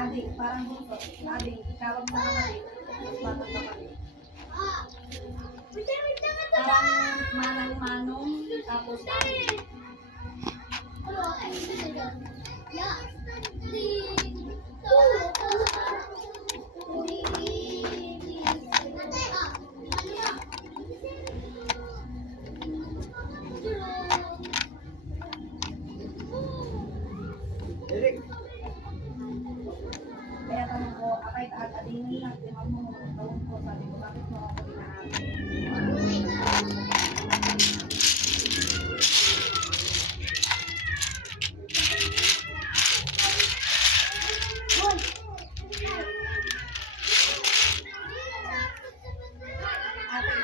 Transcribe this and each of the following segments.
Adik, parang bunso. Adik, tawag sa kapatid. Mas batang kapatid. Parang manang-manong, tapos adik. Kaya tanong ko, apay taat adini at limang mo mga taon ko, sabi ko, bakit mo ako inaari?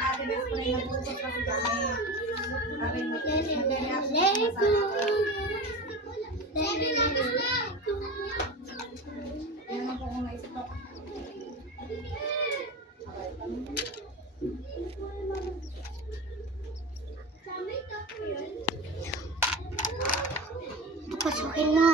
Ate best friend, nag-usap kasi kami. Sabi mo, hindi ako yan ang po kung naisip ko. Pasukin mo.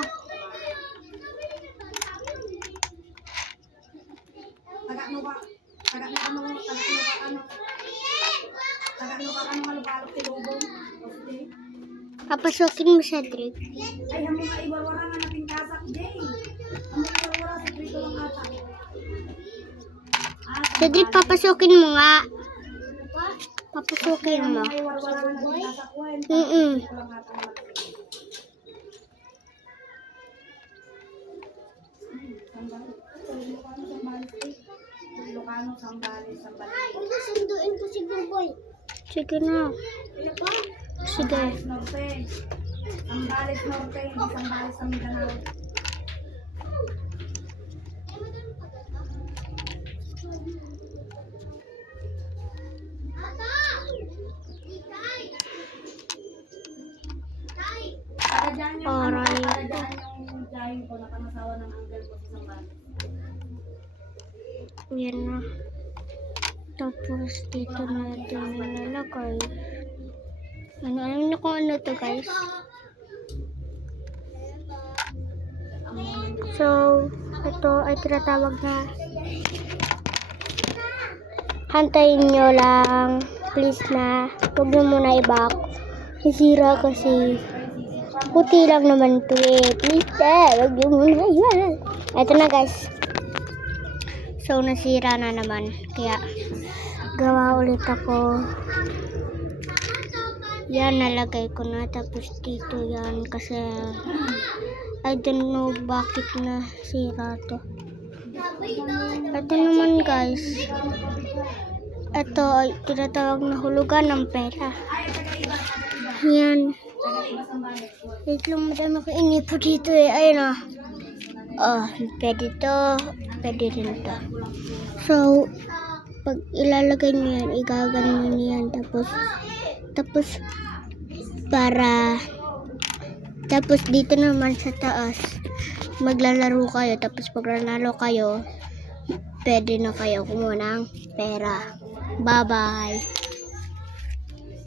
Tagano ka malupalok tilubong. Papasukin mo, Cedric. Ay, ang mga iwarwara na nating kasak, Jay. Ang mga iwarwara sa prito lang ata. Cedric, papasukin mo nga. Papasukin mo. Ang mga iwarwara na nating kasak, Wen. Mm-mm. Prito lang ata. Ilocano, Sambales. Sunduin ko si Buboy. Sige na. Sige. Sambales Norte. Sambales Norte, hindi Sambales sa Mindanao. Taga dyan yung jahin ko, nakangasawa ng uncle ko sa Sambales. Yan na. Tapos dito natin nilalagay. Alam niyo kung ano to, guys? So, ito ay tinatawag na hantayin nyo lang. Please na. Huwag nyo muna i-back. Sisira kasi puti lang naman ito eh. Please na. Huwag nyo muna i-back. Ito na, guys. So, nasira na naman. Kaya, gawa ulit ako. Yan, nalagay ko na. Tapos dito yan. Kasi, I don't know bakit nasira to. Ito naman, guys. Ito ay tinatawag na hulugan ng pera. Yan. Wait lang, madami ko inipo dito eh. Ayun o. Oh, pwede to. Pwede rin to. So, pag ilalagay nyo yan, igaganon nyo yan. Tapos, tapos dito naman sa taas, maglalaro kayo. Tapos pag nanalo kayo, pwede na kayo kumuha ng pera. Bye-bye.